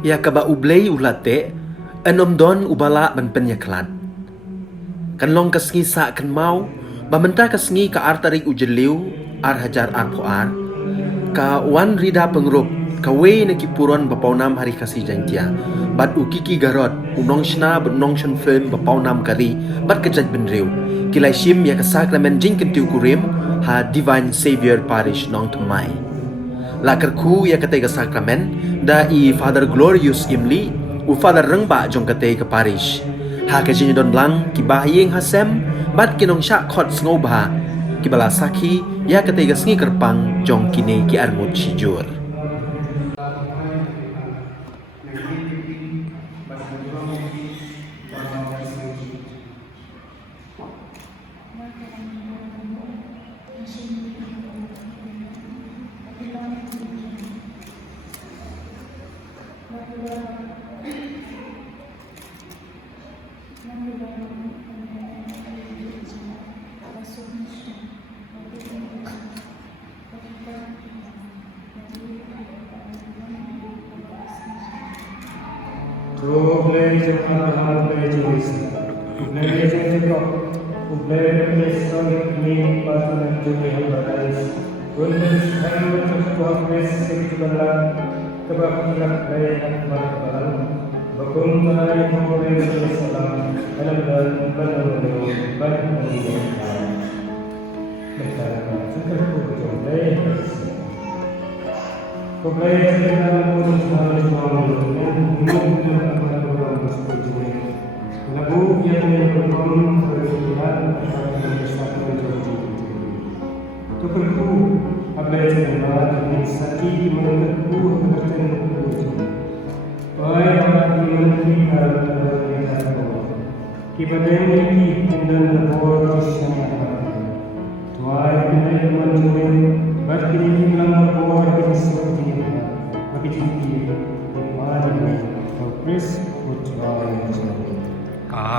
Ya kaba ublay ulate anom don ubala ban penyaklat. Kan long kasngi sa kan mau bamenta kasngi ka artarik ujeliu ar hajar ar poar ka wan rida pengrup ka we na kipuron bapaunam hari kasih jantia bat ukiki garot unong shna benong shon film bapaunam kari bat kejaj benriu kilai shim ya ka sakramen jing kentiu kurim ha Divine Savior Parish nong tumai lakarku ya kate ka sakramen da i Father Glorious Imli u Father Rengba jong kate ka parish ha ka jin don lang ki bahyeng hasem bat kinong sha khot sngoba ki bala sakhi ya kate ka sngi kerpang jong kine ki armut sijur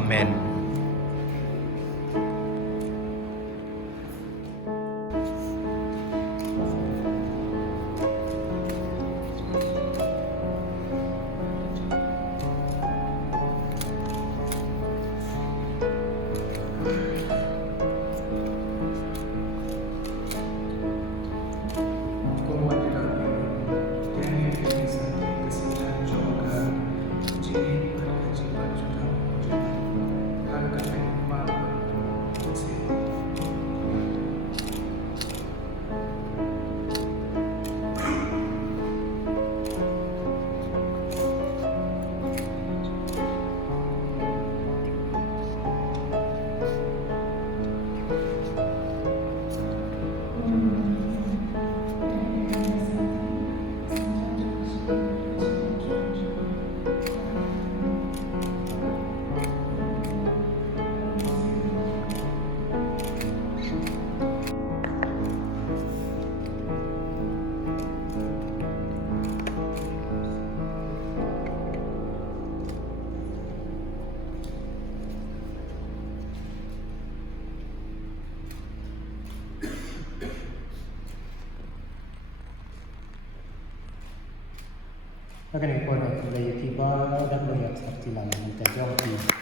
Amen. Akan ipon ang kulay tiba dan melihat seperti lama kita jauh